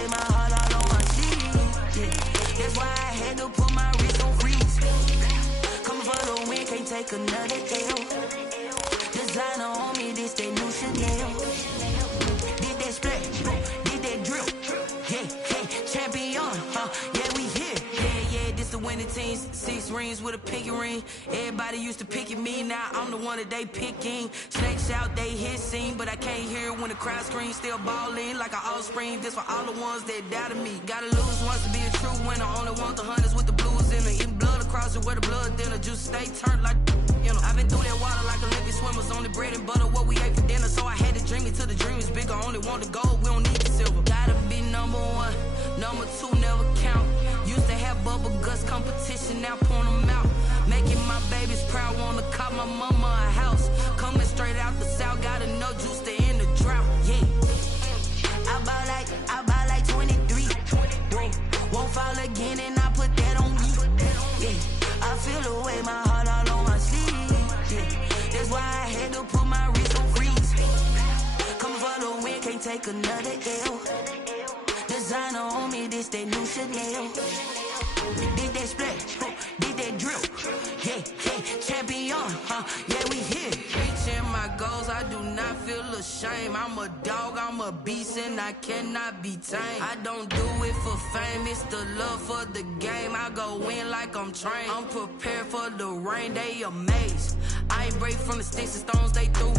away my heart all on my sleeve. Yeah. That's why I had to put my wrist on freeze. Coming for the win, can't take another L. Designer on me, this that new Chanel. Did that split, did that drill. Yeah, yeah, champion, yeah, we here. Yeah, this the winning teams. 6 rings with a pinky ring. Everybody used to pick at me, now I'm the one that they picking. Snakes out, they hit scene, but I can't hear it when the crowd screams. Still ballin' like an offspring. This for all the ones that doubted me. Gotta lose once to be a true winner. Only want the hunters with the blues in it. Eating blood across it where the blood dinner. Juice stay turned like, you know. I've been through that water like Olympic swimmers. Only bread and butter, what we ate for dinner. So I had to dream it till the dream is bigger. Only want the gold, we don't need the silver. Gotta be number 1, number 2 never count. Used to have bubble guts competition, now point them out. Making my babies proud, wanna cop my mama a house. Coming straight out the south, gotta know juice to end the drought. Yeah, I buy like 23. Whoa, won't fall again and I put that on me. Yeah, I feel the way my heart all on my sleeve. Yeah, that's why I had to put my wrist on freeze. Coming for the win, can't take another L. Designer on me, this that new Chanel. Did that split, did that drill. Yeah, yeah, champion, yeah, we here. Reaching my goals, I do not feel ashamed. I'm a dog, I'm a beast, and I cannot be tamed. I don't do it for fame, it's the love for the game. I go in like I'm trained. I'm prepared for the rain, they amazed. I ain't break from the sticks and stones they threw.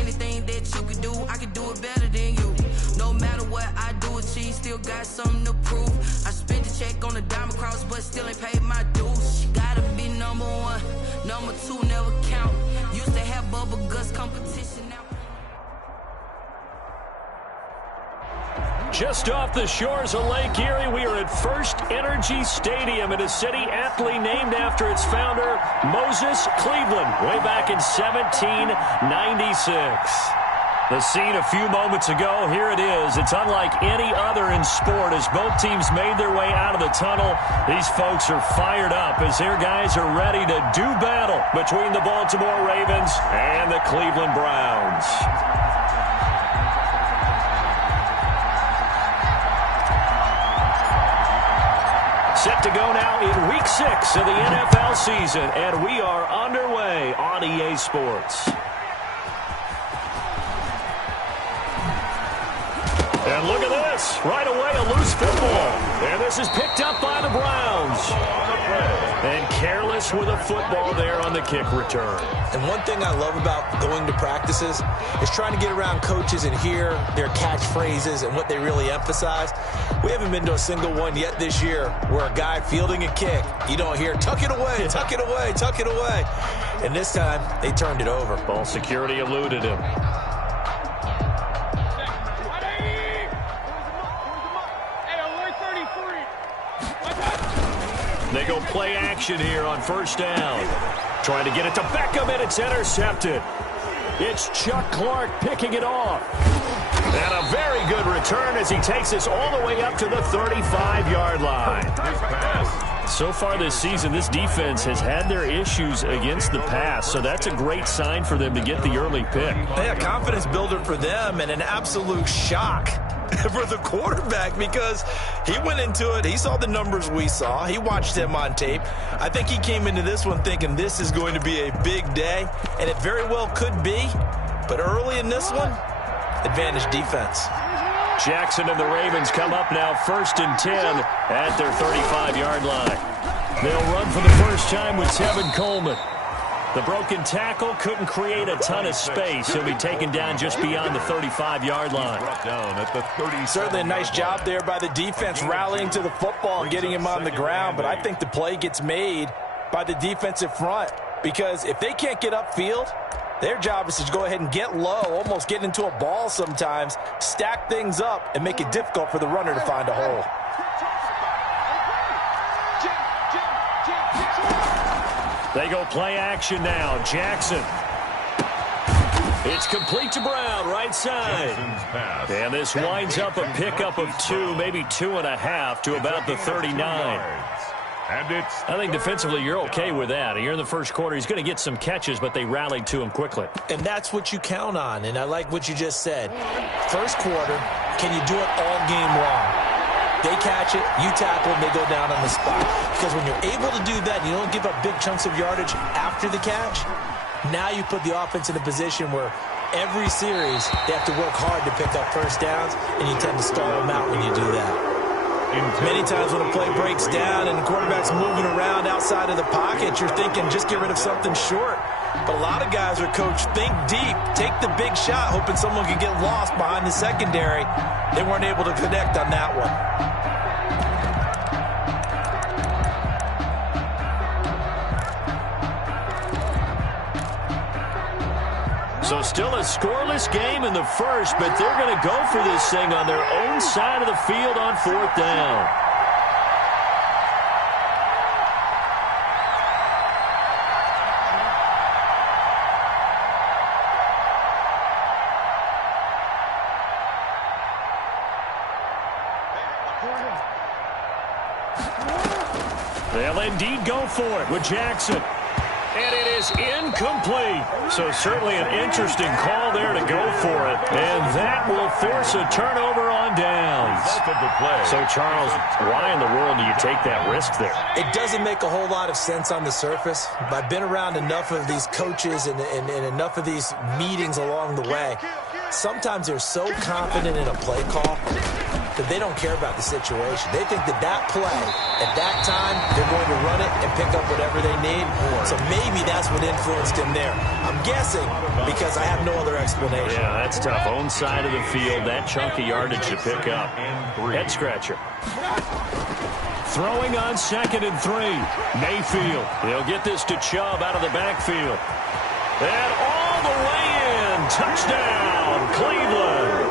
Anything that you could do, I could do it better than you. No matter what I do, achieve, still got something to prove. I spent the check on the diamond cross, but still ain't paid my dues. Gotta be number 1, number 2 never count. Used to have bubble guts competition now. Just off the shores of Lake Erie, we are at First Energy Stadium in a city aptly named after its founder, Moses Cleveland, way back in 1796. The scene a few moments ago, here it is. It's unlike any other in sport as both teams made their way out of the tunnel. These folks are fired up as their guys are ready to do battle between the Baltimore Ravens and the Cleveland Browns. Set to go now in Week 6 of the NFL season, and we are underway on EA Sports. And look at this. Right away, a loose football. And this is picked up by the Browns. And careless with a football there on the kick return. And one thing I love about going to practices is trying to get around coaches and hear their catchphrases and what they really emphasize. We haven't been to a single one yet this year where a guy fielding a kick, you don't hear, tuck it away, tuck it away, tuck it away. And this time, they turned it over. Ball security eluded him. They go play action here on first down. Trying to get it to Beckham, and it's intercepted. It's Chuck Clark picking it off. And a very good return as he takes us all the way up to the 35-yard line. So far this season, this defense has had their issues against the pass, so that's a great sign for them to get the early pick. Yeah, confidence builder for them and an absolute shock for the quarterback because he went into it. He saw the numbers we saw. He watched them on tape. I think he came into this one thinking this is going to be a big day, and it very well could be. But early in this one, advantage defense. Jackson and the Ravens come up now 1st and 10 at their 35-yard line. They'll run for the first time with Tevin Coleman. The broken tackle couldn't create a ton of space. He'll be taken down just beyond the 35-yard line. Certainly a nice job there by the defense rallying to the football and getting him on the ground. But I think the play gets made by the defensive front because if they can't get upfield, their job is to go ahead and get low, almost get into a ball sometimes, stack things up, and make it difficult for the runner to find a hole. They go play action now. Jackson. It's complete to Brown, right side. And this winds up a pickup of 2, maybe 2.5 to about the 39. I think defensively you're okay with that. You're in the first quarter. He's going to get some catches, but they rallied to him quickly. And that's what you count on, and I like what you just said. First quarter, can you do it all game long? They catch it, you tackle, and they go down on the spot. Because when you're able to do that, and you don't give up big chunks of yardage after the catch, now you put the offense in a position where every series they have to work hard to pick up first downs, and you tend to stall them out when you do that. Many times when a play breaks down and the quarterback's moving around outside of the pocket, you're thinking just get rid of something short. But a lot of guys are coached, think deep, take the big shot, hoping someone can get lost behind the secondary. They weren't able to connect on that one. So still a scoreless game in the first, but they're going to go for this thing on their own side of the field on 4th down. They'll indeed go for it with Jackson. And it is incomplete. So certainly an interesting call there to go for it. And that will force a turnover on downs. So, Charles, why in the world do you take that risk there? It doesn't make a whole lot of sense on the surface. But I've been around enough of these coaches and enough of these meetings along the way. Sometimes they're so confident in a play call that they don't care about the situation. They think that that play, at that time, they're going to run it and pick up whatever they need. So maybe that's what influenced him there. I'm guessing because I have no other explanation. Yeah, that's tough. Own side of the field, that chunk of yardage to pick up. Head scratcher. Throwing on 2nd and 3. Mayfield. He'll get this to Chubb out of the backfield. And all the way in. Touchdown, Cleveland.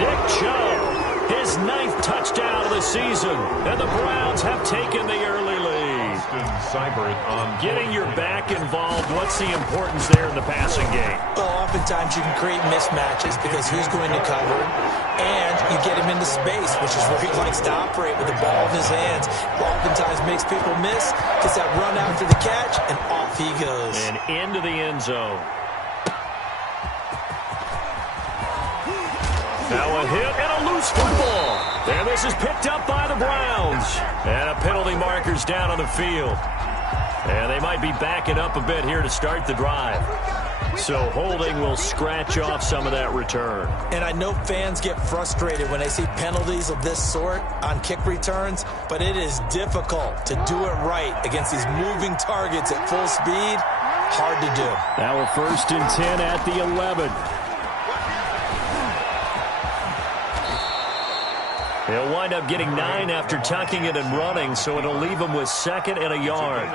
Nick Chubb. His 9th touchdown of the season, and the Browns have taken the early lead. Getting your back involved, what's the importance there in the passing game? Well, oftentimes you can create mismatches because who's going to cover, and you get him into space, which is where he likes to operate with the ball in his hands. Oftentimes makes people miss, gets that run after the catch, and off he goes. And into the end zone. Now a hit and a loose football. And this is picked up by the Browns. And a penalty marker's down on the field. And they might be backing up a bit here to start the drive. So holding will scratch off some of that return. And I know fans get frustrated when they see penalties of this sort on kick returns, but it is difficult to do it right against these moving targets at full speed. Hard to do. Now a 1st and 10 at the 11. He'll wind up getting 9 after tucking it and running, so it'll leave him with 2nd and a yard.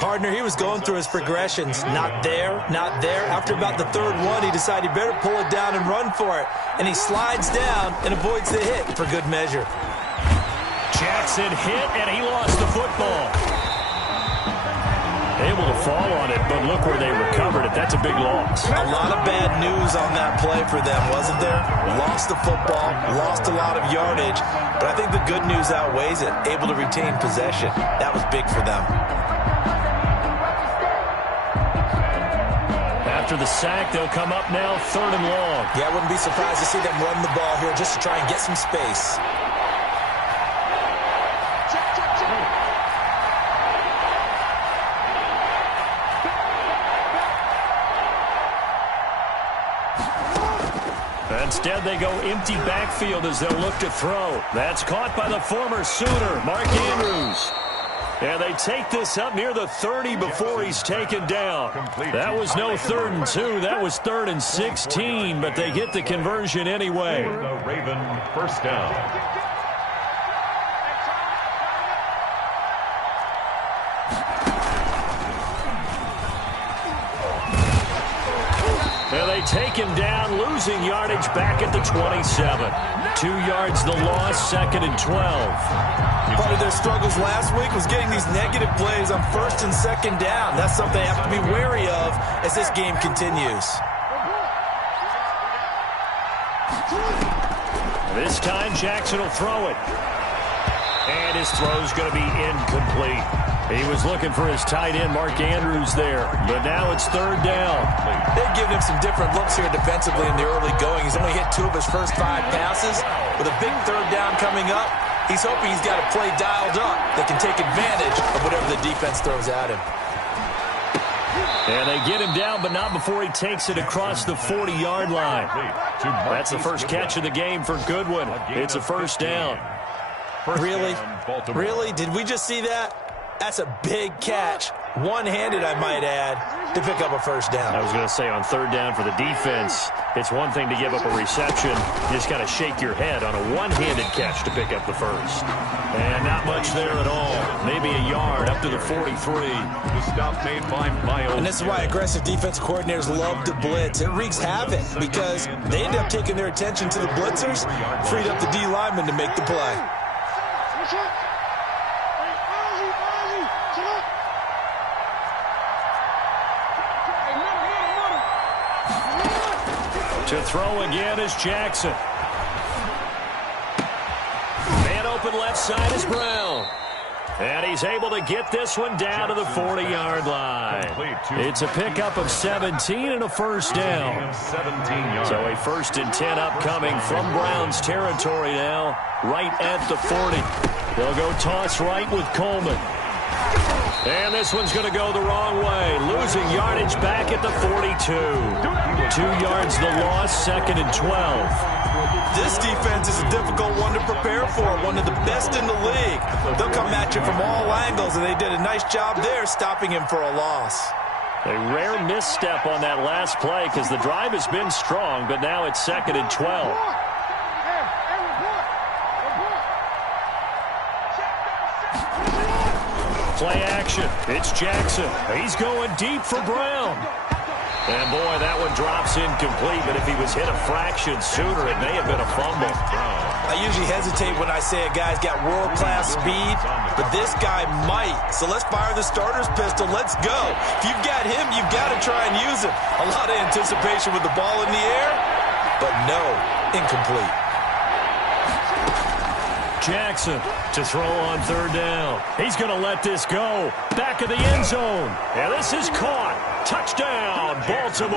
Partner, he was going through his progressions. Not there, not there. After about the 3rd one, he decided he better pull it down and run for it. And he slides down and avoids the hit for good measure. Jackson hit, and he lost the football. Able to fall on it, but look where they recovered it. That's a big loss. A lot of bad news on that play for them, wasn't there? Lost the football, lost a lot of yardage, but I think the good news outweighs it. Able to retain possession. That was big for them. After the sack, they'll come up now 3rd and long. Yeah, I wouldn't be surprised to see them run the ball here just to try and get some space. Instead, they go empty backfield as they'll look to throw. That's caught by the former Sooner, Mark Andrews. And they take this up near the 30 before he's taken down. That was no 3rd and 2. That was 3rd and 16, but they get the conversion anyway. The Raven 1st down. And they take him down, losing yardage back at the 27. 2 yards the loss, 2nd and 12. Part of their struggles last week was getting these negative plays on 1st and 2nd down. That's something they have to be wary of as this game continues. This time Jackson will throw it. And his throw's going to be incomplete. He was looking for his tight end, Mark Andrews, there. But now it's 3rd down. They've given him some different looks here defensively in the early going. He's only hit 2 of his first 5 passes. With a big 3rd down coming up, He's hoping he's got a play dialed up that can take advantage of whatever the defense throws at him. And they get him down, but not before he takes it across the 40-yard line. That's the first catch of the game for Goodwin. It's a first down. Really? Really? Did we just see that? That's a big catch. One-handed, I might add, to pick up a first down. I was going to say on third down for the defense, it's one thing to give up a reception. You just got to shake your head on a one-handed catch to pick up the first. And not much there at all. Maybe a yard up to the 43. The stop made by Miles. And this is why aggressive defense coordinators love to blitz. It wreaks havoc because they end up taking their attention to the blitzers, freed up the D lineman to make the play. To throw again is Jackson. Man open left side is Brown. And he's able to get this one down to the 40-yard line. It's a pickup of 17 and a first down. So a 1st and 10 upcoming from Brown's territory now, right at the 40. They'll go toss right with Coleman. And this one's going to go the wrong way. Losing yardage back at the 42. 2 yards the loss, 2nd and 12. This defense is a difficult one to prepare for, one of the best in the league. They'll come at you from all angles, and they did a nice job there stopping him for a loss. A rare misstep on that last play because the drive has been strong, but now it's 2nd and 12. Play action. It's Jackson. He's going deep for Brown. And, boy, that one drops incomplete, but if he was hit a fraction sooner, it may have been a fumble. I usually hesitate when I say a guy's got world-class speed, but this guy might. So let's fire the starter's pistol. Let's go. If you've got him, you've got to try and use him. A lot of anticipation with the ball in the air, but no, incomplete. Jackson to throw on third down. He's going to let this go. Back of the end zone. And this is caught. Touchdown, Baltimore.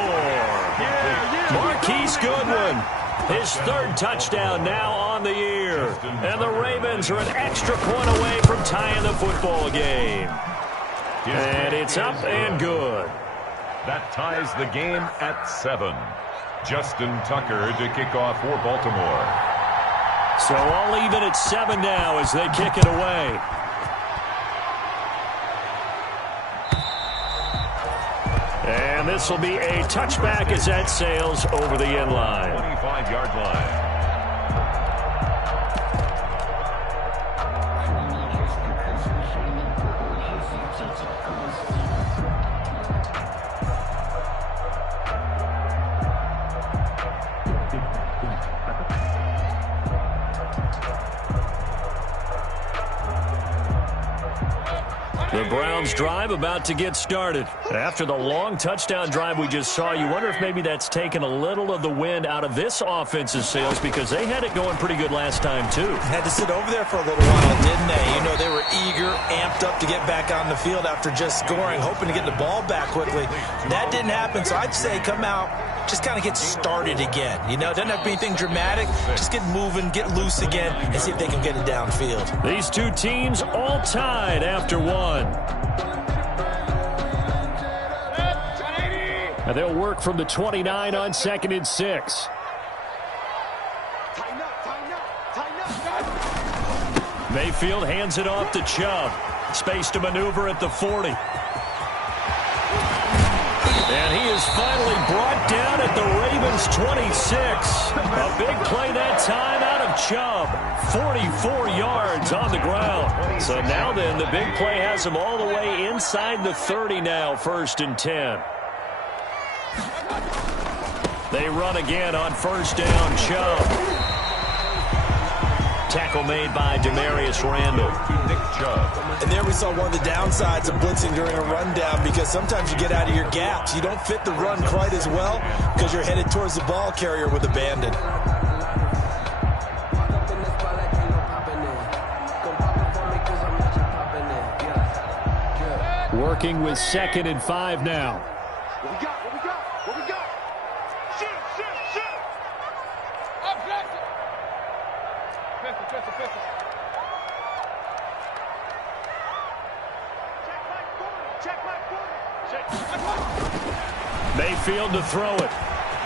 Marquise Goodwin. His 3rd touchdown now on the year. And the Ravens are an extra point away from tying the football game. And it's up and good. That ties the game at 7. Justin Tucker to kick off for Baltimore. So all even at 7 now as they kick it away. And this will be a touchback as that sails over the end line. 25-yard line. The Browns drive about to get started. After the long touchdown drive we just saw, you wonder if maybe that's taken a little of the wind out of this offense's sails because they had it going pretty good last time too. Had to sit over there for a little while, didn't they? You know, they were eager, amped up to get back on the field after just scoring, hoping to get the ball back quickly. That didn't happen, so I'd say come out, just kind of get started again. You know, it doesn't have to be anything dramatic. Just get moving, get loose again, and see if they can get it downfield. These two teams all tied after one. And they'll work from the 29 on 2nd and 6. Mayfield hands it off to Chubb. Space to maneuver at the 40. And he is finally brought down at the Ravens' 26. A big play that time out of Chubb. 44 yards on the ground. So now then, the big play has him all the way inside the 30 now, 1st and 10. They run again on 1st down, Chubb. Tackle made by Demarius Randall. And there we saw one of the downsides of blitzing during a rundown because sometimes you get out of your gaps. You don't fit the run quite as well because you're headed towards the ball carrier with abandon. Working with 2nd and 5 now. Mayfield to throw it.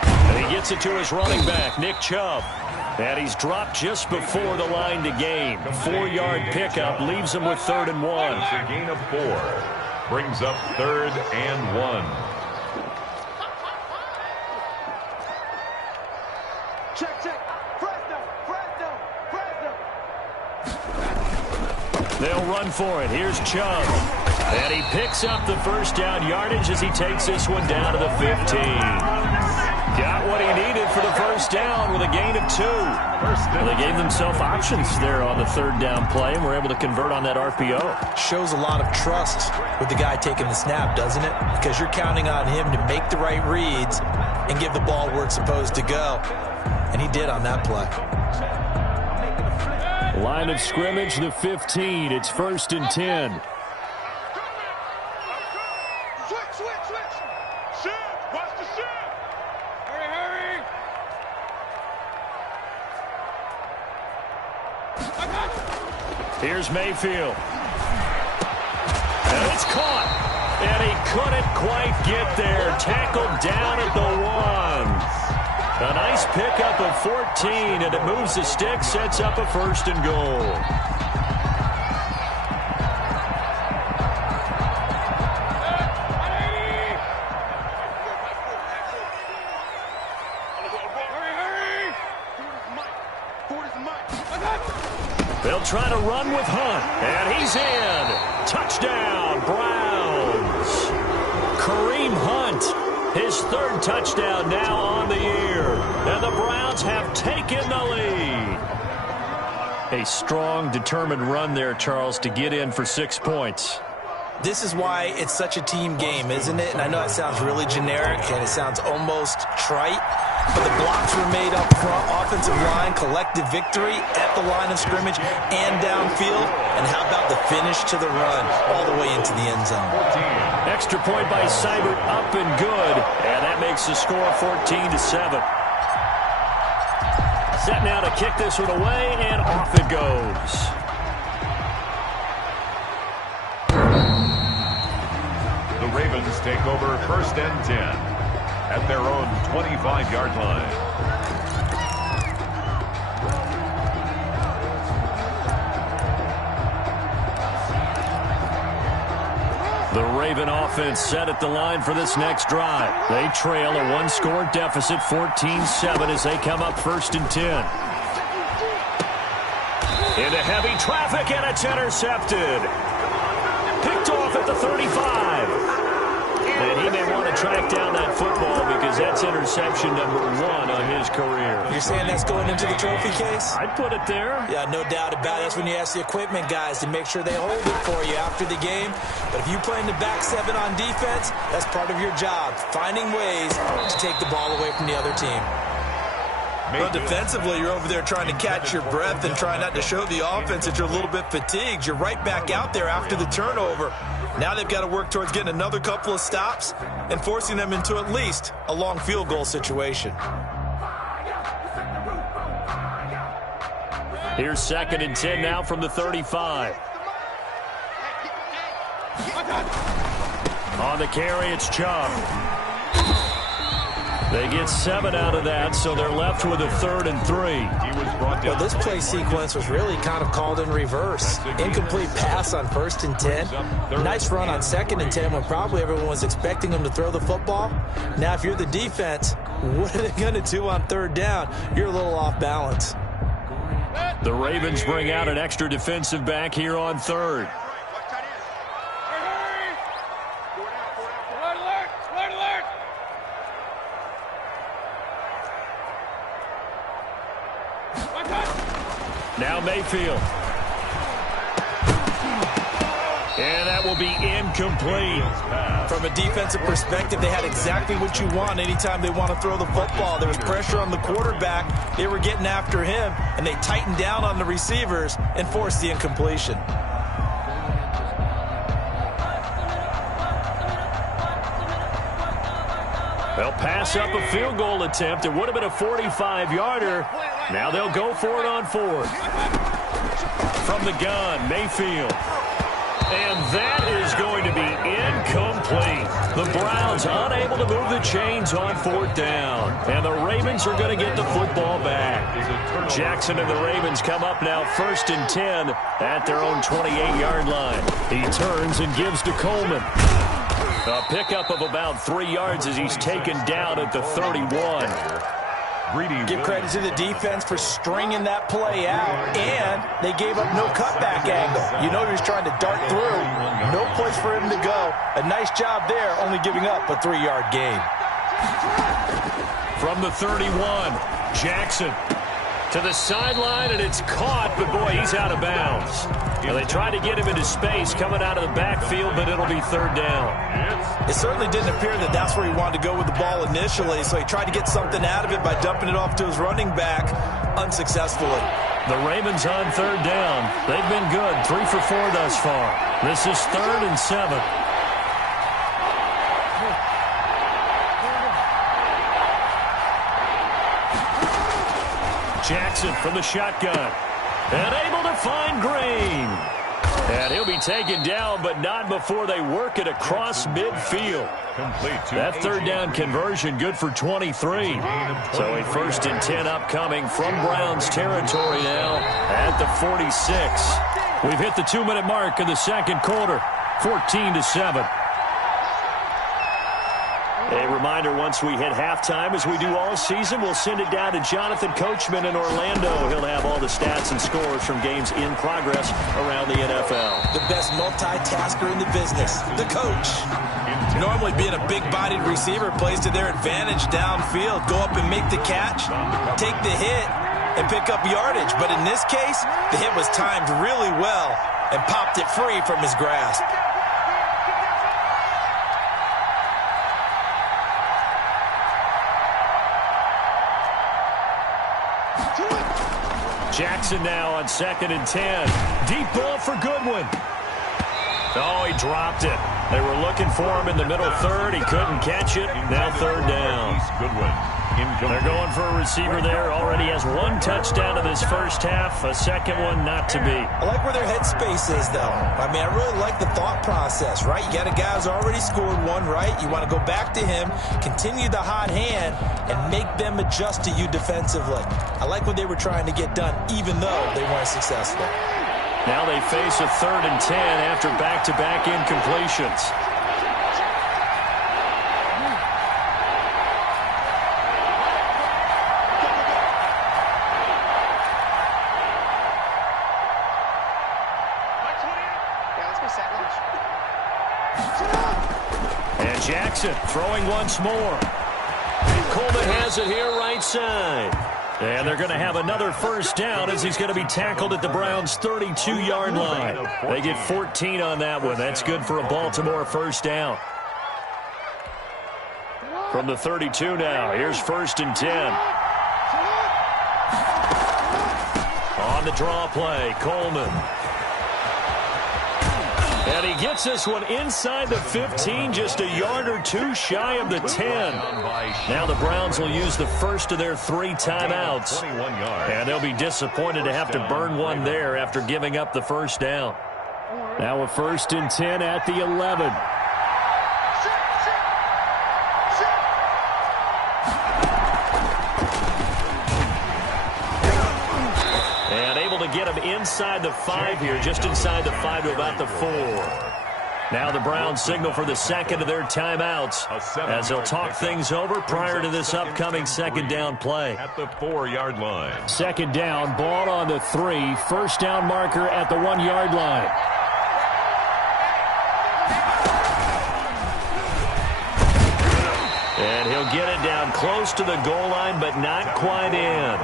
And he gets it to his running back, Nick Chubb. And he's dropped just before the line to gain. 4-yard pickup leaves him with 3rd and 1. It's a gain of 4. Brings up 3rd and 1. They'll run for it. Here's Chubb. And he picks up the first down yardage as he takes this one down to the 15. Got what he needed for the first down with a gain of 2. Well, they gave themselves options there on the 3rd down play and were able to convert on that RPO. Shows a lot of trust with the guy taking the snap, doesn't it? Because you're counting on him to make the right reads and give the ball where it's supposed to go. And he did on that play. Line of scrimmage, the 15. It's 1st and 10. Here's Mayfield. And it's caught. And he couldn't quite get there. Tackled down at the 1. A nice pickup of 14, and it moves the stick, sets up a 1st and goal. They'll try to run with Hunt, and he's in. Touchdown, Browns. Kareem Hunt, his 3rd touchdown now on the year, and the Browns have taken the lead. A strong, determined run there, Charles, to get in for 6 points. This is why it's such a team game, isn't it? And I know it sounds really generic and it sounds almost trite, but the blocks were made up front, offensive line, collective victory at the line of scrimmage and downfield. And how about the finish to the run all the way into the end zone? Extra point by Seibert, up and good, and that makes the score 14-7. Set now to kick this one away, and off it goes. The Ravens take over 1st and 10 at their own 25-yard line. The Raven offense set at the line for this next drive. They trail a 1-score deficit, 14-7, as they come up 1st and 10. Into heavy traffic, and it's intercepted. Picked off at the 35. And he may want to track down that football because that's interception number 1 on his career. You're saying that's going into the trophy case? I'd put it there. Yeah, no doubt about it. That's when you ask the equipment guys to make sure they hold it for you after the game. But if you play in the back 7 on defense, that's part of your job, finding ways to take the ball away from the other team. But defensively, you're over there trying to catch your breath and trying not to show the offense that you're a little bit fatigued. You're right back out there after the turnover. Now they've got to work towards getting another couple of stops and forcing them into at least a long field goal situation. Here's 2nd and 10 now from the 35. On the carry, it's Chubb. They get 7 out of that, so they're left with a 3rd and 3. Well, this play sequence was really kind of called in reverse. Incomplete pass on 1st and 10. Nice run on 2nd and 10 when probably everyone was expecting them to throw the football. Now, if you're the defense, what are they going to do on 3rd down? You're a little off balance. The Ravens bring out an extra defensive back here on 3rd. Now Mayfield. And that will be incomplete. From a defensive perspective, they had exactly what you want anytime they want to throw the football. There was pressure on the quarterback. They were getting after him, and they tightened down on the receivers and forced the incompletion. They'll pass up a field goal attempt. It would have been a 45-yarder. Now they'll go for it on 4th. From the gun, Mayfield. And that is going to be incomplete. incomplete. The Browns unable to move the chains on 4th down. And the Ravens are going to get the football back. Jackson and the Ravens come up now 1st and 10 at their own 28-yard line. He turns and gives to Coleman. A pickup of about 3 yards as he's taken down at the 31. Give credit to the defense for stringing that play out, and they gave up no cutback angle. You know he was trying to dart through. No place for him to go. A nice job there, only giving up a 3-yard gain. From the 31, Jackson to the sideline, and it's caught, but boy, he's out of bounds. Well, they tried to get him into space coming out of the backfield, but it'll be 3rd down. It certainly didn't appear that that's where he wanted to go with the ball initially, so he tried to get something out of it by dumping it off to his running back unsuccessfully. The Ravens on 3rd down. They've been good, 3 for 4 thus far. This is 3rd and 7. Jackson from the shotgun. And able to find Green. And he'll be taken down, but not before they work it across midfield. That 3rd down conversion good for 23. So a 1st and 10 upcoming from Browns territory now at the 46. We've hit the 2-minute mark in the 2nd quarter, 14-7. A reminder, once we hit halftime, as we do all season, we'll send it down to Jonathan Coachman in Orlando. He'll have all the stats and scores from games in progress around the NFL. The best multitasker in the business, the coach. Normally being a big-bodied receiver plays to their advantage downfield. Go up and make the catch, take the hit, and pick up yardage. But in this case, the hit was timed really well and popped it free from his grasp. Jackson now on 2nd and 10. Deep ball for Goodwin. Oh, he dropped it. They were looking for him in the middle 3rd. He couldn't catch it. Now 3rd down. Goodwin. They're going for a receiver there. Already has 1 touchdown in this first half. A second one not to be. I like where their headspace is, though. I mean, I really like the thought process, right? You got a guy who's already scored 1, right? You want to go back to him, continue the hot hand, and make them adjust to you defensively. I like what they were trying to get done, even though they weren't successful. Now they face a 3rd and 10 after back-to-back incompletions. And Jackson throwing once more. Coleman has it here right side. And they're going to have another 1st down as he's going to be tackled at the Browns' 32-yard line. They get 14 on that one. That's good for a Baltimore 1st down. From the 32 now, here's 1st and 10. On the draw play, Coleman. And he gets this one inside the 15, just a yard or 2 shy of the 10. Now the Browns will use the first of their 3 timeouts. And they'll be disappointed to have to burn one there after giving up the 1st down. Now a 1st and 10 at the 11. To get him inside the 5 here, just inside the 5 to about the 4. Now the Browns signal for the 2nd of their timeouts as they'll talk things over prior to this upcoming 2nd down play. At the 4-yard line. 2nd down, ball on the 3, 1st down marker at the 1-yard line. And he'll get it down close to the goal line, but not quite in.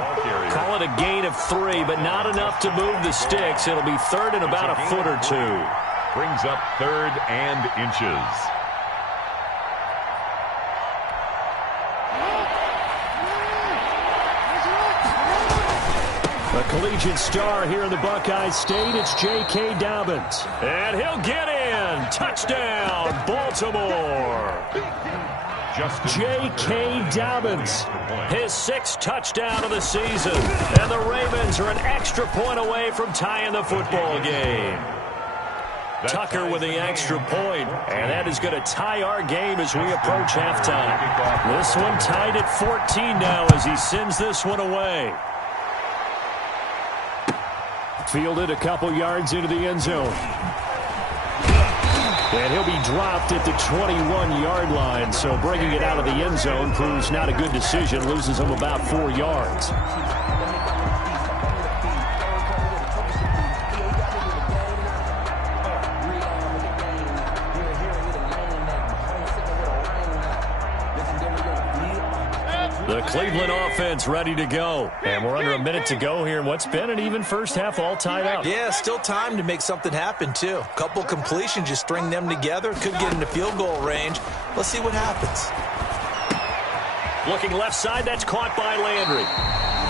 Call it a gain of 3, but not enough to move the sticks. It'll be 3rd and about a foot or 2. Brings up 3rd and inches. A collegiate star here in the Buckeye State, it's J.K. Dobbins. And he'll get in. Touchdown, Baltimore. J.K. Dobbins, his 6th touchdown of the season. And the Ravens are an extra point away from tying the football game. Tucker with the extra point, and that is going to tie our game as we approach halftime. This one tied at 14 now as he sends this one away. Fielded a couple yards into the end zone. And he'll be dropped at the 21-yard line, so bringing it out of the end zone proves not a good decision, loses him about 4 yards. The Cleveland offense ready to go. And we're under a minute to go here in what's been an even first half, all tied up. Yeah, still time to make something happen, too. A couple completions, just string them together. Could get into field goal range. Let's see what happens. Looking left side, that's caught by Landry.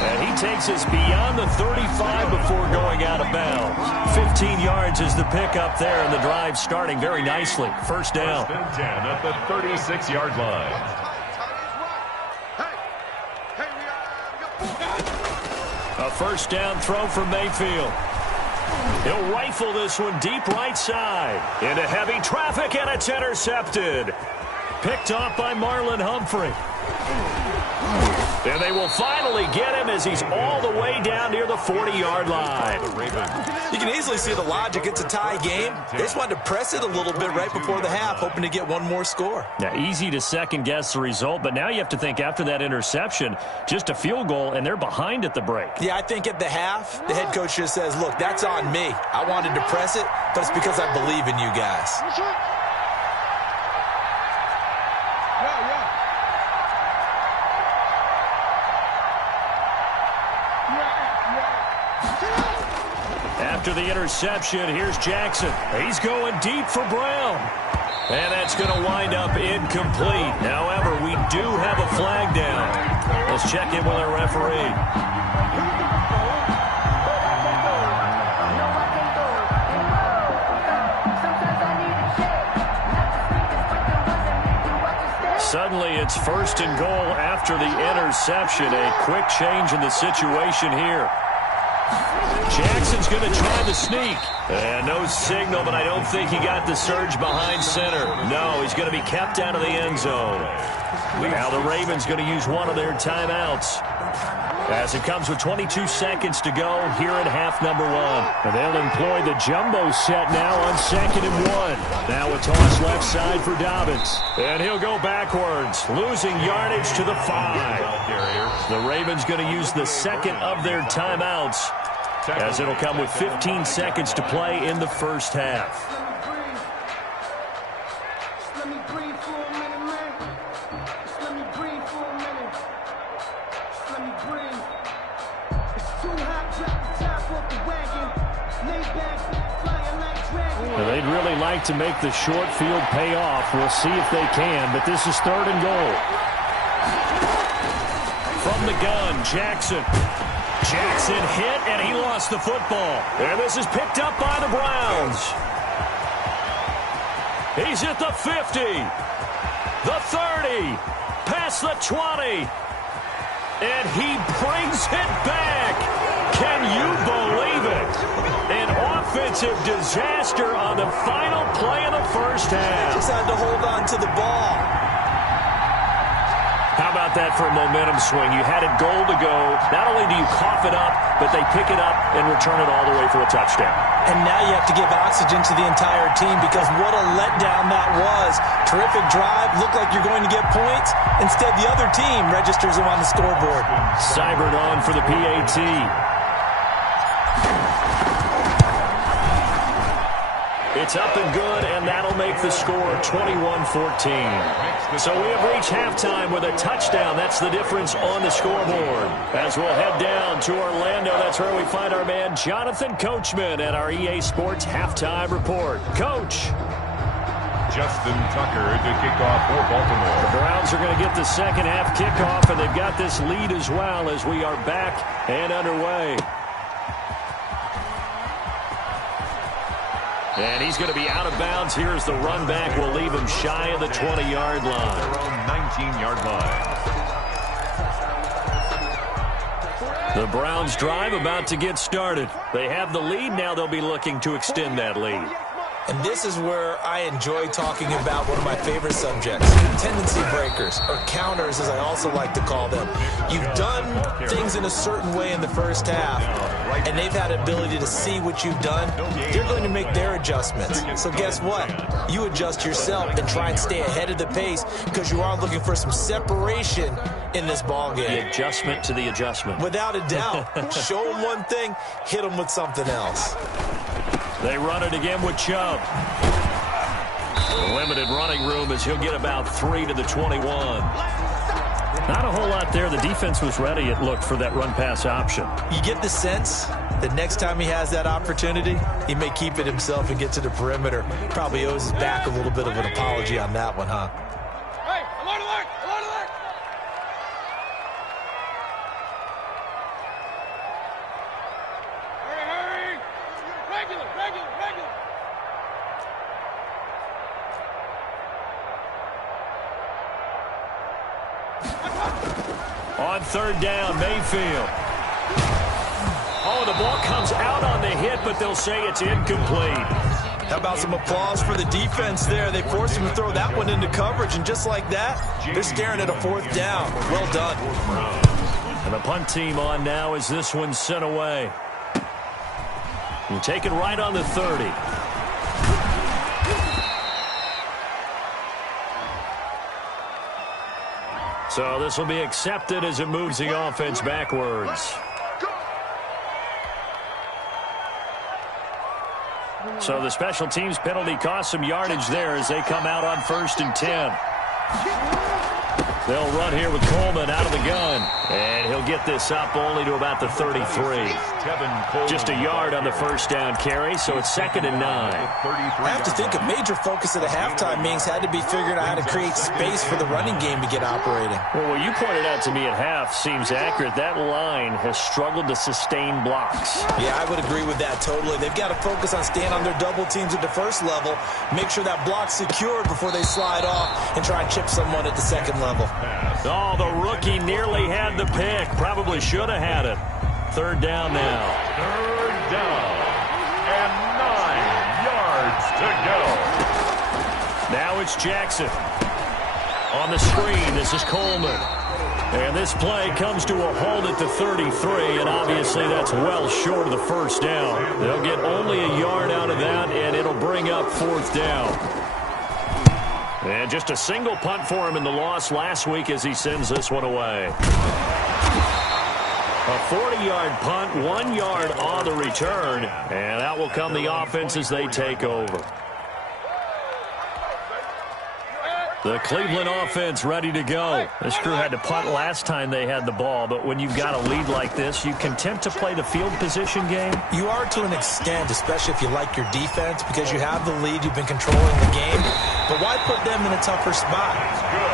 And he takes us beyond the 35 before going out of bounds. 15 yards is the pickup there, and the drive starting very nicely. First down. First and 10 at the 36-yard line. A first down throw from Mayfield. He'll rifle this one deep right side. Into heavy traffic, and it's intercepted. Picked off by Marlon Humphrey. And they will finally get him as he's all the way down near the 40-yard line. You can easily see the logic. It's a tie game. They just wanted to press it a little bit right before the half, hoping to get one more score. Now, easy to second-guess the result, but now you have to think after that interception, just a field goal, and they're behind at the break. Yeah, I think at the half, the head coach just says, look, that's on me. I wanted to press it, but it's because I believe in you guys. After the interception, here's Jackson. He's going deep for Brown. And that's going to wind up incomplete. However, we do have a flag down. Let's check in with our referee. Suddenly, it's first and goal after the interception. A quick change in the situation here. Jackson's going to try the sneak. And no signal, but I don't think he got the surge behind center. No, he's going to be kept out of the end zone. Now the Ravens going to use one of their timeouts. As it comes with 22 seconds to go here in half number one. And they'll employ the jumbo set now on 2nd and 1. Now a toss left side for Dobbins. And he'll go backwards, losing yardage to the 5. The Ravens going to use the second of their timeouts, as it'll come with 15 seconds to play in the first half. They'd really like to make the short field pay off. We'll see if they can, but this is 3rd and goal. From the gun, Jackson. Jackson hit, and he lost the football. And this is picked up by the Browns. He's at the 50, the 30, past the 20, and he brings it back. Can you believe it? An offensive disaster on the final play of the first half. Just had to hold on to the ball. How about that for a momentum swing? You had it goal to go. Not only do you cough it up, but they pick it up and return it all the way for a touchdown. And now you have to give oxygen to the entire team, because what a letdown that was. Terrific drive. Looked like you're going to get points. Instead, the other team registers them on the scoreboard. Seibert on for the PAT. It's up and good, and that'll make the score 21-14. So we have reached halftime with a touchdown. That's the difference on the scoreboard. As we'll head down to Orlando, that's where we find our man Jonathan Coachman at our EA Sports Halftime Report. Coach. Justin Tucker to kick off for Baltimore. The Browns are going to get the second half kickoff, and they've got this lead as well as we are back and underway. And he's going to be out of bounds here as the run back will leave him shy of the 20-yard line. Their own 19-yard line. The Browns drive about to get started. They have the lead. Now they'll be looking to extend that lead. And this is where I enjoy talking about one of my favorite subjects, tendency breakers, or counters as I also like to call them. You've done things in a certain way in the first half, and they've had ability to see what you've done. They're going to make their adjustments. So guess what? You adjust yourself and try and stay ahead of the pace because you are looking for some separation in this ball game. The adjustment to the adjustment. Without a doubt. Show them one thing, hit them with something else. They run it again with Chubb. Limited running room as he'll get about 3 to the 21. Not a whole lot there. The defense was ready, it looked, for that run-pass option. You get the sense that next time he has that opportunity, he may keep it himself and get to the perimeter. Probably owes his back a little bit of an apology on that one, huh? Hey, alert, alert, alert, alert! Hurry, hurry! Regular, regular, regular! On third down, Mayfield. Oh, the ball comes out on the hit, but they'll say it's incomplete. How about some applause for the defense there? They forced him to throw that one into coverage, and just like that, they're staring at a fourth down. Well done. And the punt team on now as this one's sent away. And taken right on the 30. So this will be accepted as it moves the offense backwards. So the special teams penalty cost some yardage there as they come out on 1st and 10. They'll run here with Coleman out of the gun. And he'll get this up only to about the 33. Just a yard on the first down carry, so it's 2nd and 9. I have to think a major focus of the halftime meetings had to be figuring out how to create space for the running game to get operating. Well, what you pointed out to me at half seems accurate. That line has struggled to sustain blocks. Yeah, I would agree with that totally. They've got to focus on staying on their double teams at the first level, make sure that block's secured before they slide off and try and chip someone at the second level. Oh, the rookie nearly had the pick. Probably should have had it. 3rd down now. 3rd down and 9 yards to go. Now it's Jackson. On the screen, this is Coleman. And this play comes to a halt at the 33, and obviously that's well short of the first down. They'll get only a yard out of that, and it'll bring up 4th down. And just a single punt for him in the loss last week as he sends this one away. A 40-yard punt, 1 yard on the return, and that will come the offense as they take over. The Cleveland offense ready to go. This crew had to punt last time they had the ball, but when you've got a lead like this, you content to play the field position game? You are to an extent, especially if you like your defense, because you have the lead, you've been controlling the game. But why put them in a tougher spot?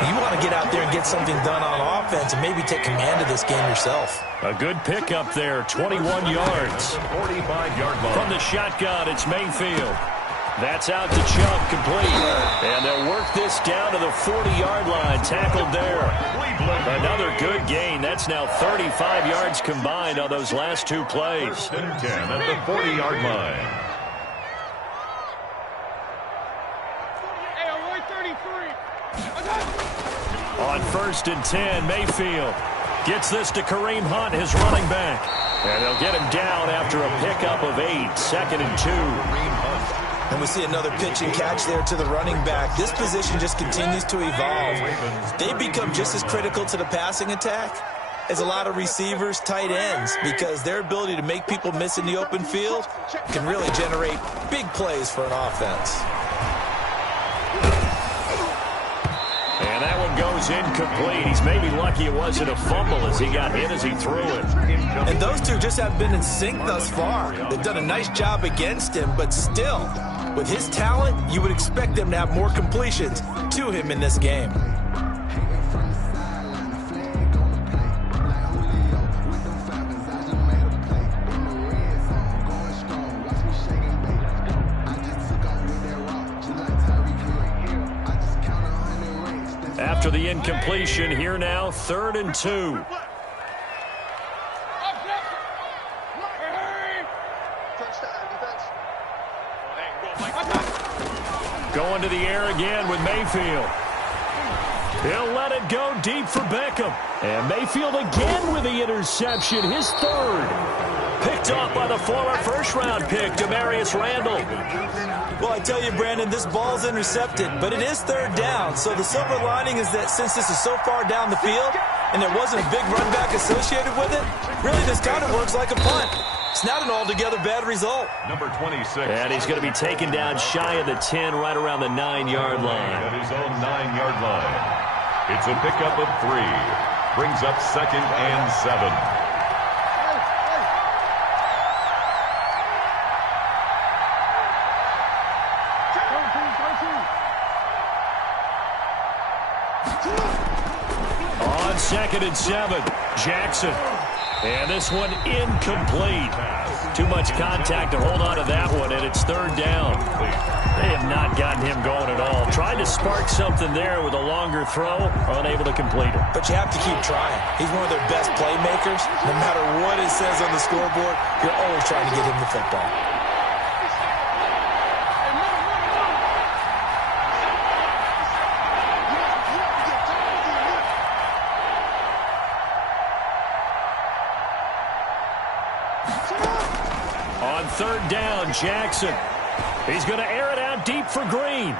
You want to get out there and get something done on offense and maybe take command of this game yourself. A good pickup there, 21 yards. 45-yard line. From the shotgun, it's Mayfield. That's out to Chubb, complete. And they'll work this down to the 40-yard line, tackled there. Another good gain. That's now 35 yards combined on those last 2 plays. 10 at the 40-yard line. Hey, alert 33. On 1st and 10, Mayfield gets this to Kareem Hunt, his running back. And they'll get him down after a pickup of 8, 2nd and 2. And we see another pitch and catch there to the running back. This position just continues to evolve. They become just as critical to the passing attack as a lot of receivers, tight ends, because their ability to make people miss in the open field can really generate big plays for an offense. And that one goes incomplete. He's maybe lucky it wasn't a fumble as he got hit as he threw it. And those two just haven't been in sync thus far. They've done a nice job against him, but still, with his talent, you would expect them to have more completions to him in this game. After the incompletion, here now, 3rd and 2. Going to the air again with Mayfield. He'll let it go deep for Beckham. And Mayfield again with the interception, his third. Picked off by the former first-round pick, Demarius Randall. Well, I tell you, Brandon, this ball's intercepted, but it is third down. So the silver lining is that since this is so far down the field and there wasn't a big run back associated with it, really this kind of works like a punt. It's not an altogether bad result. Number 26. And he's going to be taken down shy of the 10, right around the 9-yard line. At his own 9-yard line. It's a pickup of 3. Brings up 2nd and 7. On 2nd and 7, Jackson. And this one incomplete. Too much contact to hold on to that one, and it's third down. They have not gotten him going at all. Tried to spark something there with a longer throw, unable to complete it. But you have to keep trying. He's one of their best playmakers. No matter what it says on the scoreboard, you're always trying to get him the football. On third down, Jackson. He's going to air it out deep for Green.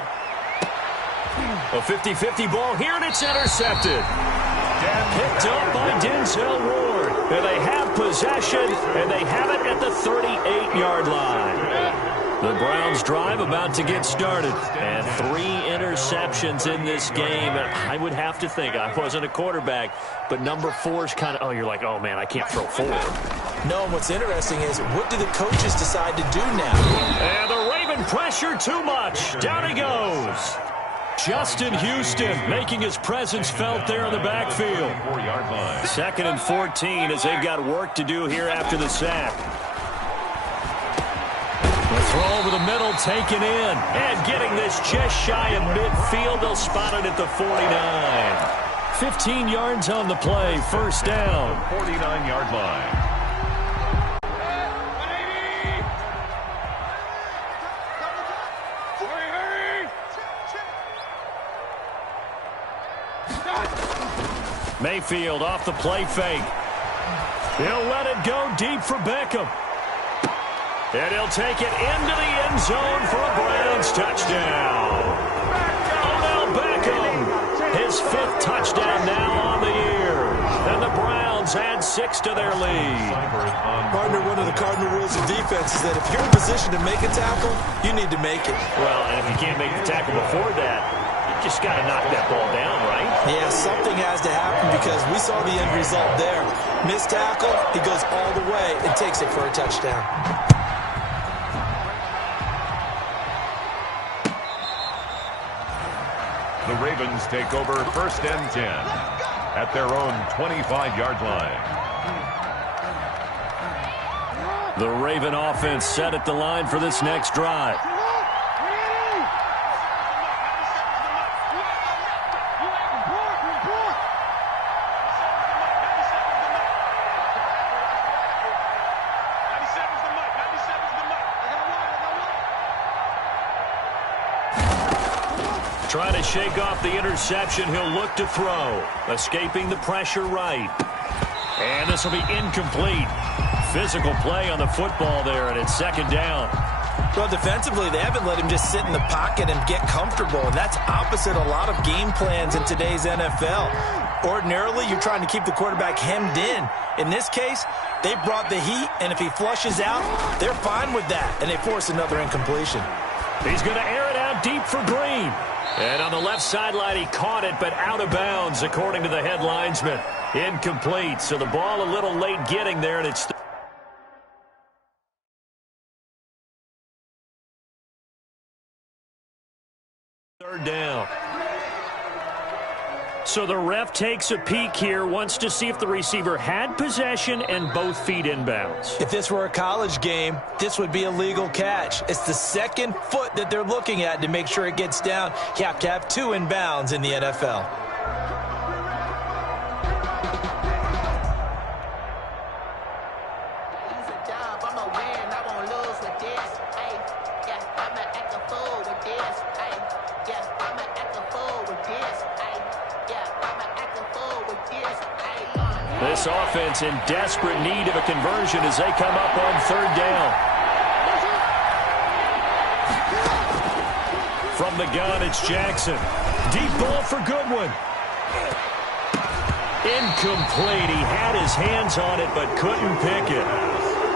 A 50-50 ball here, and it's intercepted. Picked up by Denzel Ward. And they have possession, and they have it at the 38-yard line. The Browns drive about to get started. And 3 interceptions in this game. I would have to think, I wasn't a quarterback, but number 4's kind of, you're like, oh, man, I can't throw 4. No, and what's interesting is, what do the coaches decide to do now? And the Raven pressure too much. Down he goes. Justin Houston making his presence felt there in the backfield. 4-yard line. 2nd and 14 as they've got work to do here after the sack. The throw over the middle taken in. And getting this just shy of midfield. They'll spot it at the 49. 15 yards on the play. First down. 49-yard line. Mayfield off the play fake. He'll let it go deep for Beckham. And he'll take it into the end zone for a Browns touchdown. Odell Beckham, his 5th touchdown now on the year. And the Browns add 6 to their lead. Partner, one of the cardinal rules of defense is that if you're in position to make a tackle, you need to make it. Well, and if you can't make the tackle before that, you just got to knock that ball down, right? Yeah, something has to happen because we saw the end result there. Missed tackle, he goes all the way and takes it for a touchdown. The Ravens take over 1st and 10 at their own 25-yard line. The Raven offense set at the line for this next drive. Trying to shake off the interception. He'll look to throw. Escaping the pressure right. And this will be incomplete. Physical play on the football there, and it's 2nd down. Well, defensively, they haven't let him just sit in the pocket and get comfortable, and that's opposite a lot of game plans in today's NFL. Ordinarily, you're trying to keep the quarterback hemmed in. In this case, they brought the heat, and if he flushes out, they're fine with that, and they force another incompletion. He's going to air it out deep for Green. And on the left sideline, he caught it, but out of bounds, according to the head linesman. Incomplete, so the ball a little late getting there, and it's third down. So the ref takes a peek here, wants to see if the receiver had possession and both feet inbounds. If this were a college game, this would be a legal catch. It's the 2nd foot that they're looking at to make sure it gets down. You have to have 2 inbounds in the NFL. This offense in desperate need of a conversion as they come up on third down. From the gun, it's Jackson. Deep ball for Goodwin. Incomplete. He had his hands on it but couldn't pick it.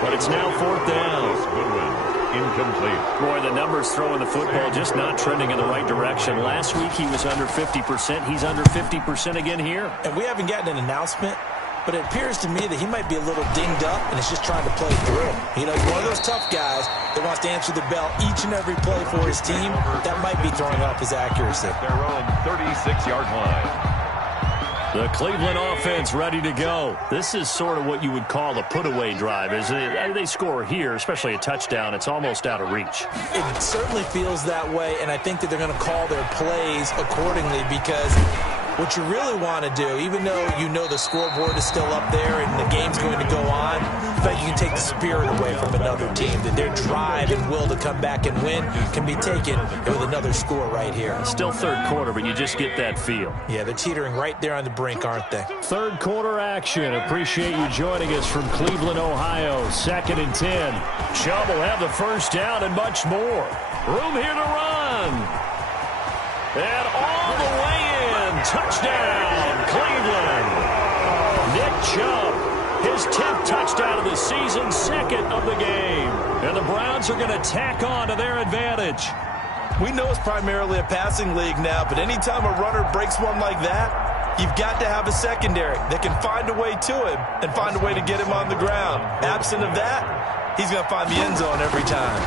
But it's now fourth down. Goodwin, incomplete. Boy, the numbers throwing the football just not trending in the right direction. Last week he was under 50%. He's under 50% again here. And we haven't gotten an announcement, but it appears to me that he might be a little dinged up and is just trying to play through. You know, he's one of those tough guys that wants to answer the bell each and every play for his team. That might be throwing off his accuracy. Their own 36-yard line. The Cleveland offense ready to go. This is sort of what you would call a put-away drive. As they score here, especially a touchdown, it's almost out of reach. It certainly feels that way, and I think that they're going to call their plays accordingly because what you really want to do, even though you know the scoreboard is still up there and the game's going to go on, but you can take the spirit away from another team, that their drive and will to come back and win can be taken with another score right here. Still third quarter, but you just get that feel. Yeah, they're teetering right there on the brink, aren't they? Third quarter action. Appreciate you joining us from Cleveland, Ohio. 2nd and 10. Chubb will have the first down and much more. Room here to run. And all the way in. Touchdown, Cleveland. Nick Chubb, his 10th touchdown of the season, 2nd of the game. And the Browns are going to tack on to their advantage. We know it's primarily a passing league now, but anytime a runner breaks one like that, you've got to have a secondary that can find a way to him and find a way to get him on the ground. Absent of that, he's going to find the end zone every time.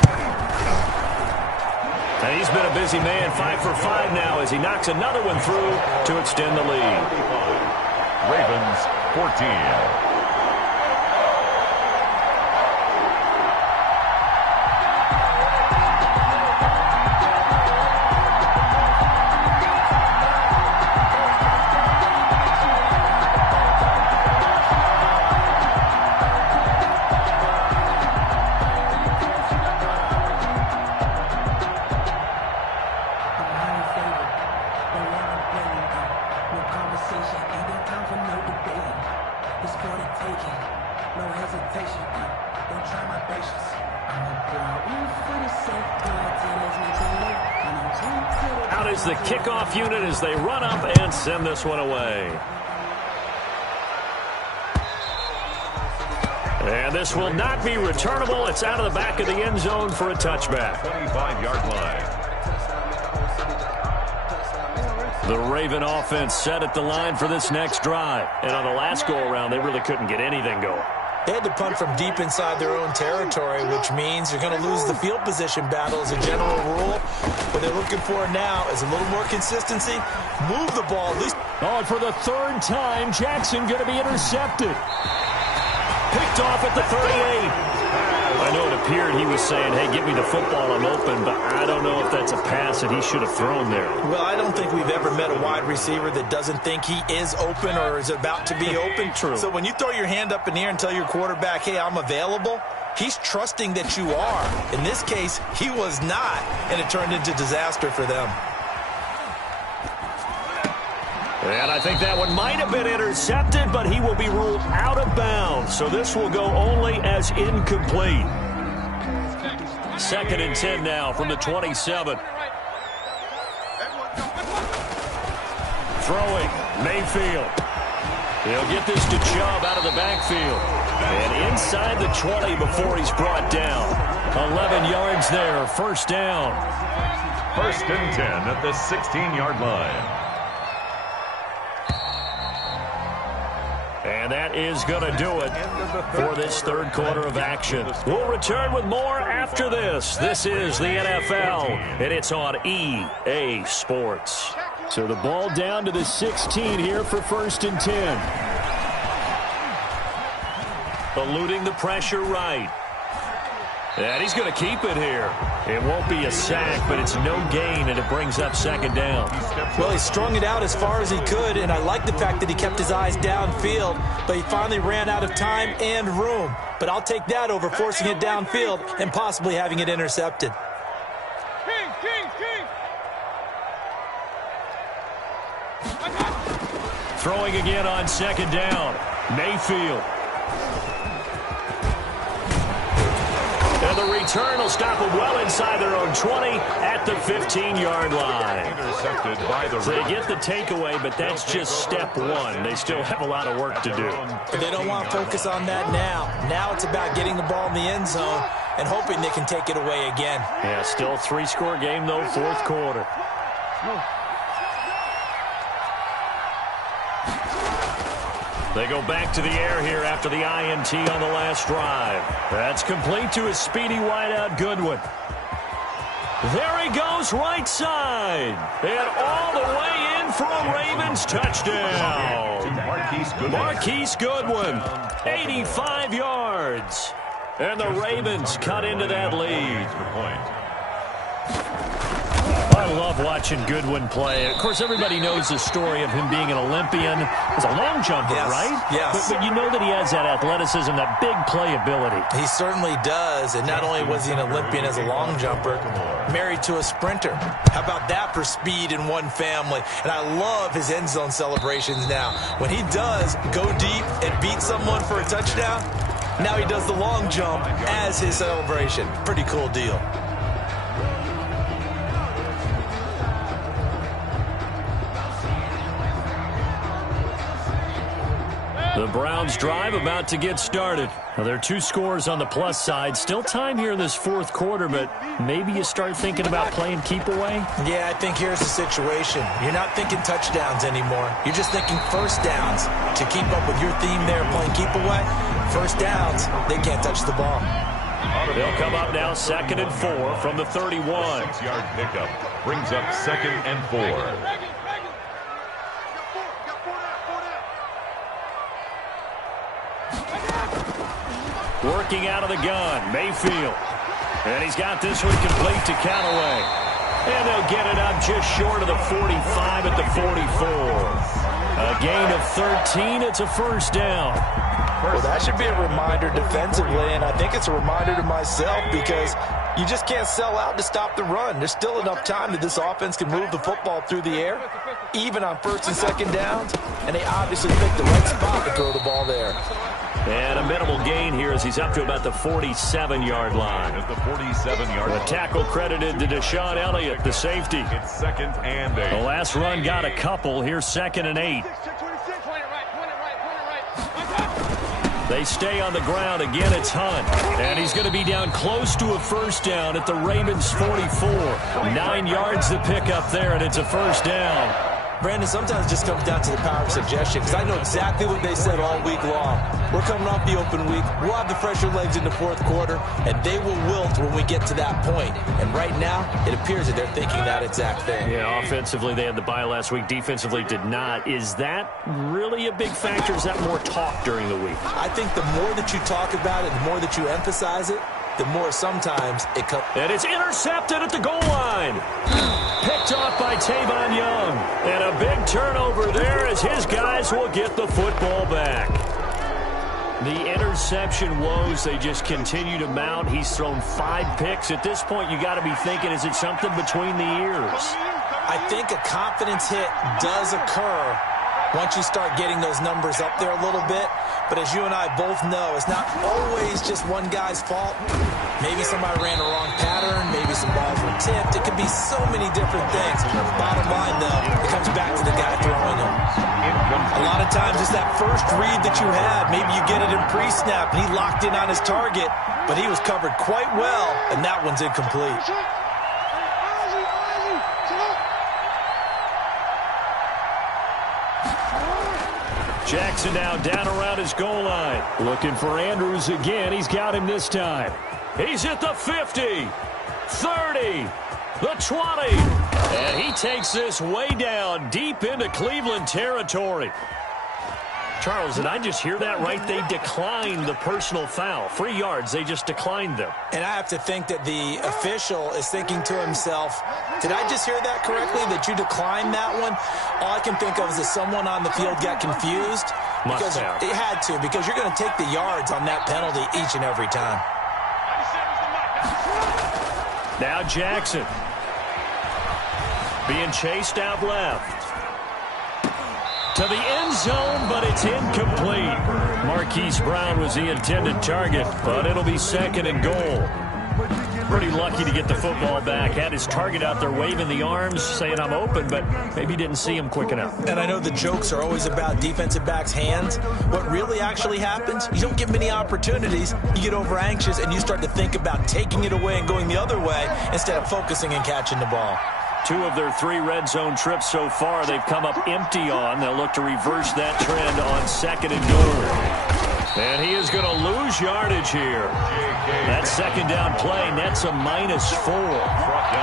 And he's been a busy man, 5 for 5 now as he knocks another one through to extend the lead. Ravens 14. Out is the kickoff unit as they run up and send this one away. And this will not be returnable. It's out of the back of the end zone for a touchback. 25-yard line. The Raven offense set at the line for this next drive. And on the last go-around, they really couldn't get anything going. They had to punt from deep inside their own territory, which means you're going to lose the field position battle as a general rule. What they're looking for now is a little more consistency. Move the ball at least. Oh, and for the third time, Jackson going to be intercepted. Picked off at the 38. I know it appeared he was saying, hey, get me the football, I'm open, but I don't know if that's a pass that he should have thrown there. Well, I don't think we've ever met a wide receiver that doesn't think he is open or is about to be open. True. So when you throw your hand up in the air and tell your quarterback, hey, I'm available, he's trusting that you are. In this case, he was not, and it turned into disaster for them. And I think that one might have been intercepted, but he will be ruled out of bounds. So this will go only as incomplete. 2nd and 10 now from the 27. Throwing, Mayfield. He'll get this to Chubb out of the backfield. And inside the 20 before he's brought down. 11 yards there, first down. 1st and 10 at the 16-yard line. And that is going to do it for this third quarter of action. We'll return with more after this. This is the NFL, and it's on EA Sports. So the ball down to the 16 here for 1st and 10. Eluding the pressure right. And he's going to keep it here. It won't be a sack, but it's no gain, and it brings up 2nd down. Well, he strung it out as far as he could, and I like the fact that he kept his eyes downfield, but he finally ran out of time and room. But I'll take that over forcing it downfield and possibly having it intercepted. Throwing again on 2nd down. Mayfield. And the return will stop them well inside their own 20 at the 15-yard line. Intercepted by the So they get the takeaway, but that's just step one. They still have a lot of work to do. But they don't want to focus on that now. Now it's about getting the ball in the end zone and hoping they can take it away again. Yeah, still a 3-score game, though, fourth quarter. They go back to the air here after the INT on the last drive. That's complete to his speedy wideout, Goodwin. There he goes, right side. And all the way in for a Ravens touchdown. Marquise Goodwin, 85 yards. And the Ravens cut into that lead. I love watching Goodwin play. Of course, everybody knows the story of him being an Olympian as a long jumper, right? Yes. But you know that he has that athleticism, that big playability. He certainly does. And not only was he an Olympian as a long jumper, married to a sprinter. How about that for speed in one family? And I love his end zone celebrations now. When he does go deep and beat someone for a touchdown, now he does the long jump as his celebration. Pretty cool deal. The Browns drive about to get started. Now, there are 2 scores on the plus side. Still time here in this fourth quarter, but maybe you start thinking about playing keep away? Yeah, I think here's the situation. You're not thinking touchdowns anymore. You're just thinking first downs. To keep up with your theme there, playing keep away, first downs, they can't touch the ball. They'll come up now 2nd and 4 from the 31. 6-yard pickup brings up 2nd and 4. Working out of the gun, Mayfield. And he's got this one complete to Callaway. And they'll get it up just short of the 45 at the 44. A gain of 13. It's a first down. Well, that should be a reminder defensively, and I think it's a reminder to myself because you just can't sell out to stop the run. There's still enough time that this offense can move the football through the air, even on 1st and 2nd downs, and they obviously picked the right spot to throw the ball there. And a minimal gain here as he's up to about the 47-yard line. At the 47-yard line. The tackle credited to Deshaun Elliott, the safety. It's 2nd and 8. The last run got a couple. Here's 2nd and 8. They stay on the ground. Again, it's Hunt. And he's going to be down close to a first down at the Ravens 44. 9 yards to pick up there, and it's a first down. Brandon, sometimes it just comes down to the power of suggestion because I know exactly what they said all week long. We're coming off the open week. We'll have the fresher legs in the fourth quarter, and they will wilt when we get to that point. And right now, it appears that they're thinking that exact thing. Yeah, offensively, they had the bye last week. Defensively, did not. Is that really a big factor? Is that more talk during the week? I think the more that you talk about it, the more that you emphasize it, the more sometimes it comes. And it's intercepted at the goal line. Picked off by Tavon Young. And a big turnover there as his guys will get the football back. The interception woes, they just continue to mount. He's thrown 5 picks. At this point, you got to be thinking, is it something between the ears? I think a confidence hit does occur once you start getting those numbers up there a little bit. But as you and I both know, it's not always just one guy's fault. Maybe somebody ran a wrong pattern. Maybe some balls were tipped. It could be so many different things. Bottom line, though, it comes back to the guy throwing them. A lot of times it's that first read that you had. Maybe you get it in pre-snap, and he locked in on his target, but he was covered quite well, and that one's incomplete. Jackson now down around his goal line. Looking for Andrews again. He's got him this time. He's at the 50, 30, the 20. And he takes this way down deep into Cleveland territory. Charles, did I just hear that right? They declined the personal foul. 3 yards, they just declined them. And I have to think that the official is thinking to himself, did I just hear that correctly, that you declined that one? All I can think of is that someone on the field got confused. Must have. It had to, because you're going to take the yards on that penalty each and every time. Now Jackson being chased out left. To the end zone, but it's incomplete. Marquise Brown was the intended target, but it'll be 2nd and goal. Pretty lucky to get the football back. Had his target out there waving the arms, saying I'm open, but maybe didn't see him quick enough. And I know the jokes are always about defensive backs' hands. What really actually happens, you don't get many opportunities. You get over anxious, and you start to think about taking it away and going the other way instead of focusing and catching the ball. 2 of their 3 red zone trips so far, they've come up empty on. They'll look to reverse that trend on 2nd and goal. And he is going to lose yardage here. That 2nd down play nets a -4.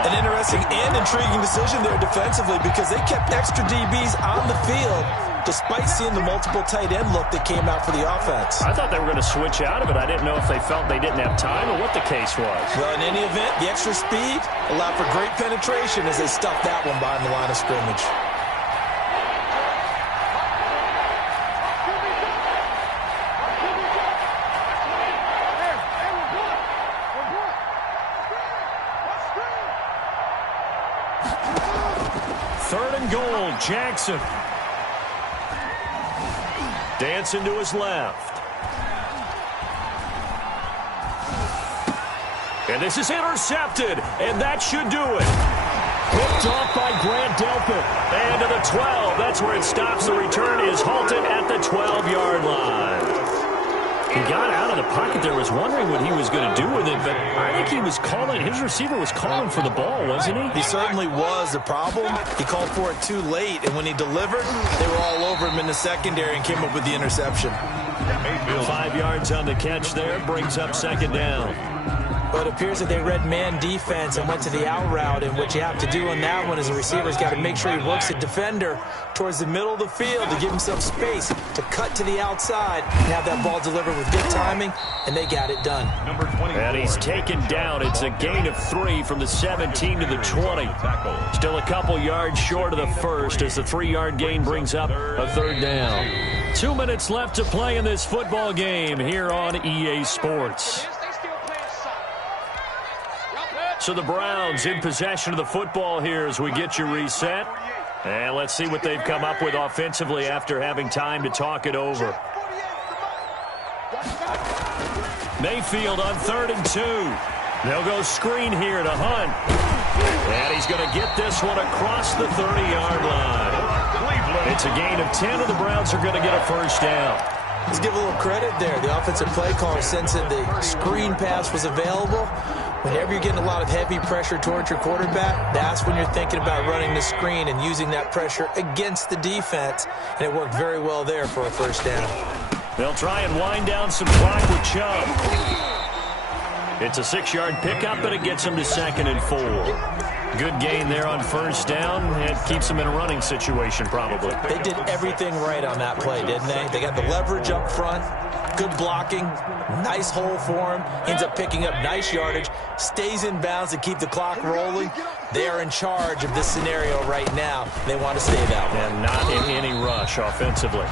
An interesting and intriguing decision there defensively because they kept extra DBs on the field despite seeing the multiple tight end look that came out for the offense. I thought they were going to switch out of it. I didn't know if they felt they didn't have time or what the case was. Well, in any event, the extra speed allowed for great penetration as they stuffed that one behind the line of scrimmage. Goal, Jackson. Dancing to his left. And this is intercepted, and that should do it. Picked off by Grant Delpit. And to the 12. That's where it stops. The return is halted at the 12-yard line. He got out of the pocket there, was wondering what he was going to do with it, but I think he was calling, his receiver was calling for the ball, wasn't he? He certainly was. The problem, he called for it too late, and when he delivered, they were all over him in the secondary and came up with the interception. 5 yards on the catch there, brings up 2nd down. But it appears that they read man defense and went to the out route, and what you have to do on that one is the receiver's got to make sure he works the defender towards the middle of the field to give himself space to cut to the outside and have that ball delivered with good timing, and they got it done. And he's taken down. It's a gain of 3 from the 17 to the 20. Still a couple yards short of the first as the 3-yard gain brings up a 3rd down. 2 minutes left to play in this football game here on EA Sports. So the Browns in possession of the football here as we get you reset. And let's see what they've come up with offensively after having time to talk it over. Mayfield on 3rd and 2. They'll go screen here to Hunt. And he's going to get this one across the 30-yard line. It's a gain of 10, and the Browns are going to get a 1st down. Let's give a little credit there. The offensive play caller sensed that the screen pass was available. Whenever you're getting a lot of heavy pressure towards your quarterback, that's when you're thinking about running the screen and using that pressure against the defense. And it worked very well there for a 1st down. They'll try and wind down some clock with Chubb. It's a 6-yard pickup, but it gets them to 2nd and 4. Good gain there on 1st down. It keeps them in a running situation, probably. They did everything right on that play, didn't they? They got the leverage up front, good blocking, nice hole for him. Ends up picking up nice yardage, stays in bounds to keep the clock rolling. They are in charge of this scenario right now. They want to stay that way. And not in any rush offensively.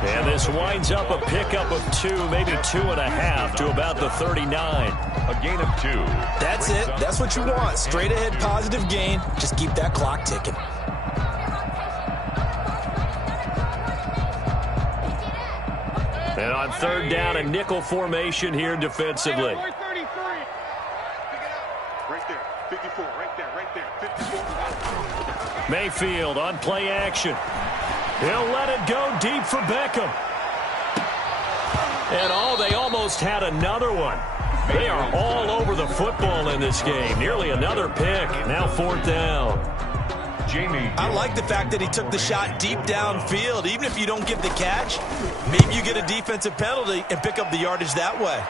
And this winds up a pickup of 2, maybe 2.5 to about the 39. A gain of 2. That's it. That's what you want. Straight ahead positive gain. Just keep that clock ticking. And on 3rd down, a nickel formation here defensively. Right there, 54, right there, 54. Mayfield on play action. He'll let it go deep for Beckham. And they almost had another one. They are all over the football in this game. Nearly another pick. Now 4th down. I like the fact that he took the shot deep downfield. Even if you don't get the catch, maybe you get a defensive penalty and pick up the yardage that way.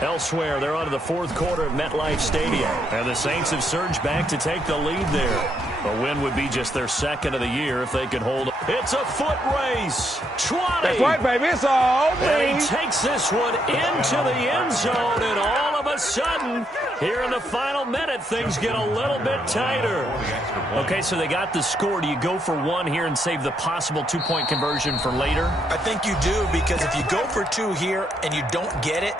Elsewhere, they're on to the 4th quarter at MetLife Stadium. And the Saints have surged back to take the lead there. A win would be just their 2nd of the year if they could hold it. It's a foot race. 20. That's right, baby. It's all and he takes this one into the end zone, and all of a sudden, here in the final minute, things get a little bit tighter. Okay, so they got the score. Do you go for 1 here and save the possible 2-point conversion for later? I think you do, because if you go for 2 here and you don't get it,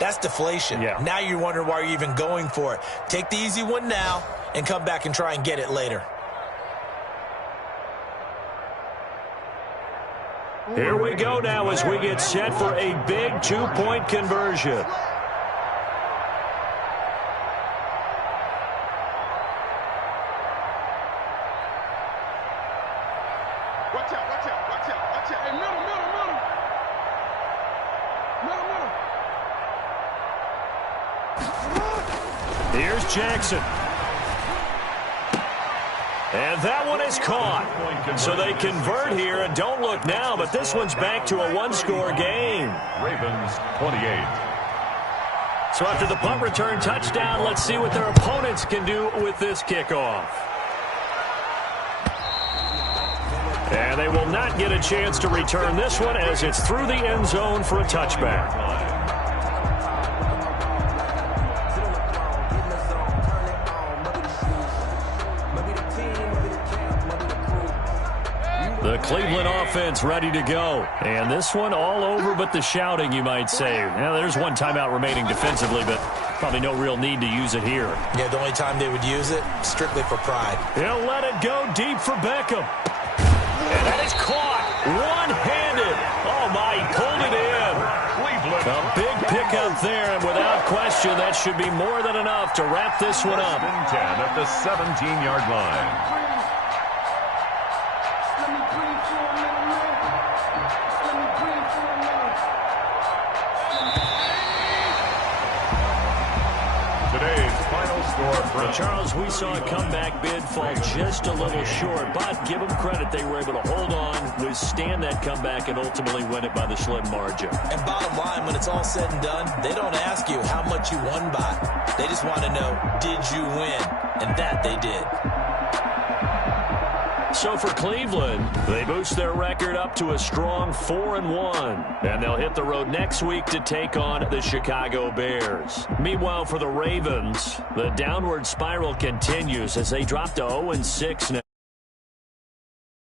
that's deflation. Yeah. Now you wonder why you're even going for it. Take the easy one now and come back and try and get it later. Here we go now as we get set for a big two-point conversion. Watch out, watch out, watch out, watch out. Hey, middle. Here's Jackson. And that one is caught. So they convert here, and don't look now, but this one's back to a one-score game. Ravens 28. So after the punt return touchdown, let's see what their opponents can do with this kickoff. And they will not get a chance to return this one as it's through the end zone for a touchback. The Cleveland offense ready to go. And this one all over but the shouting, you might say. Now, there's one timeout remaining defensively, but probably no real need to use it here. Yeah, the only time they would use it, strictly for pride. He'll let it go deep for Beckham. And that is caught one-handed. Oh, my, he pulled it in. A big pickup there, and without question, that should be more than enough to wrap this one up. 10 at the 17-yard line. Charles, we saw a comeback bid fall just a little short, but give them credit. They were able to hold on, withstand that comeback, and ultimately win it by the slim margin. And bottom line, when it's all said and done, they don't ask you how much you won by. They just want to know, did you win? And that they did. So for Cleveland, they boost their record up to a strong 4-1. And they'll hit the road next week to take on the Chicago Bears. Meanwhile, for the Ravens, the downward spiral continues as they drop to 0-6 now.